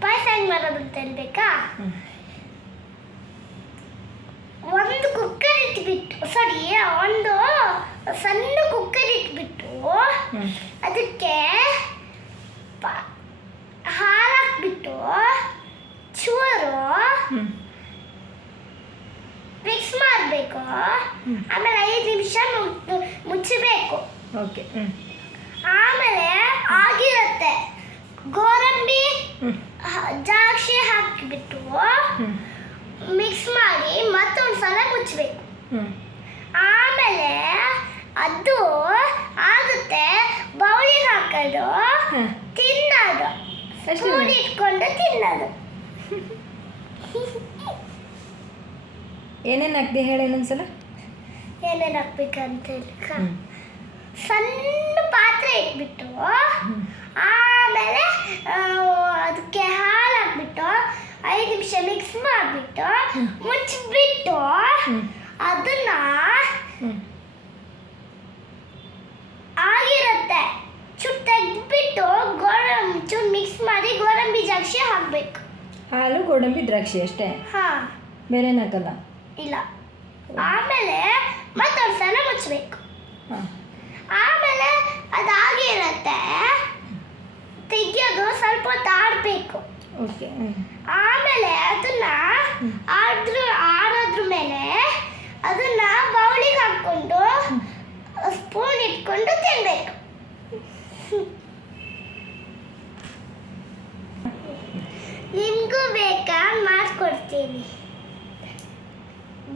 ಪಾಯಸ ಹೆಂಗ್ ಮಾಡೋದು ಅಂತ ಹೇಳ್ಬೇಕಾ? ಒಂದು ಕುಕ್ಕರ್ ಇಟ್ಬಿಟ್ಟು ಸಾರಿ ಒಂದು ಸಣ್ಣ ಕುಕ್ಕರ್ ಇಟ್ಬಿಟ್ಟು ಅದಕ್ಕೆ ಪಾ ಹಾಲು ಹಾಕ್ಬಿಟ್ಟು ಚೂರು ಮಿಕ್ಸ್ ಮಾಡಬೇಕು. ಆಮೇಲೆ ಐದು ನಿಮಿಷ ಮುಚ್ಚಬೇಕು. ಓಕೆ ಹ್ಞೂ ಆಮೇಲೆ ಆಗಿರುತ್ತೆ ಗೋಡಂಬಿ ಹ್ಞೂ ಹ- ದ್ರಾಕ್ಷಿ ಹಾಕಿಬಿಟ್ಟು ಮಿಕ್ಸ್ ಮಾಡಿ ಮತ್ತೊಂದು ಸಲ ಮುಚ್ಚಬೇಕು. ಆಮೇಲೆ ಅದು ಆಗುತ್ತೆ ಬೌಲಿಗೆ ಹಾಕೋದು ತಿನ್ನೋದು. ಸ್ಪೂನ್ ಇಟ್ಕೊಂಡು ತಿನ್ನೋದು. ಏನೇನು ಹಾಕ್ದೆ ಹೇಳಿ ಇನ್ನೊಂದ್ಸಲ? ಏನೇನು ಹಾಕ್ಬೇಕಂತ ಹೇಳಿ. ಸಣ್ಣ ಪಾತ್ರೆ ಇಟ್ಬಿಟ್ಟು ಹ್ಞೂ ಆಮೇಲೆ ಆ, ಅದಕ್ಕೆ ಹಾಲು ಹಾಕ್ಬಿಟ್ಟು ಐದು ನಿಮಿಷ ಮಿಕ್ಸ್ ಮಾಡಿಬಿಟ್ಟು. ಮುಚ್ಚಿಬಿಟ್ಟು ಅದನ್ನ ಆಗಿರುತ್ತೆ. ಚೂರು ತೆಗೆದ್ಬಿಟ್ಟು ಗೋಡಂಬಿ ಚೂರು ಮಿಕ್ಸ್ ಮಾಡಿ ಗೋಡಂಬಿ ದ್ರಾಕ್ಷಿ ಹಾಕ್ಬೇಕು. ಹಾಲು ಗೋಡಂಬಿ ದ್ರಾಕ್ಷಿ ಅಷ್ಟೇ? ಹಾಂ. ಬೇರೆ ಹಾಕಲ್ಲ? ಇಲ್ಲ. ಆಮೇಲೆ ಮತ್ತೊಂದು ಸಲ ಮುಚ್ಚಬೇಕು ಹಾಂ. ಆಮೇಲೆ ಅದಾಗಿರುತ್ತೆ. ತೆಗಿಯೋದು ಸ್ವಲ್ಪ ಹೊತ್ತು ಆಡಬೇಕು. ಓಕೆ ಆಮೇಲೆ ಅದನ್ನ ಆದ್ರ ಆರಾದ್ರ ಮೇಲೆ ಅದನ್ನ ಬೌಳಿಗೆ ಹಾಕೊಂಡು ಸ್ಪೂನ್ ಇಟ್ಕೊಂಡು ತಿನ್ಬೇಕು. ನಿಮ್ಗೂ ಬೇಕಾ ಮಾಡ್ಕೊಡ್ತೀನಿ.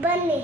ಬನ್ನಿ.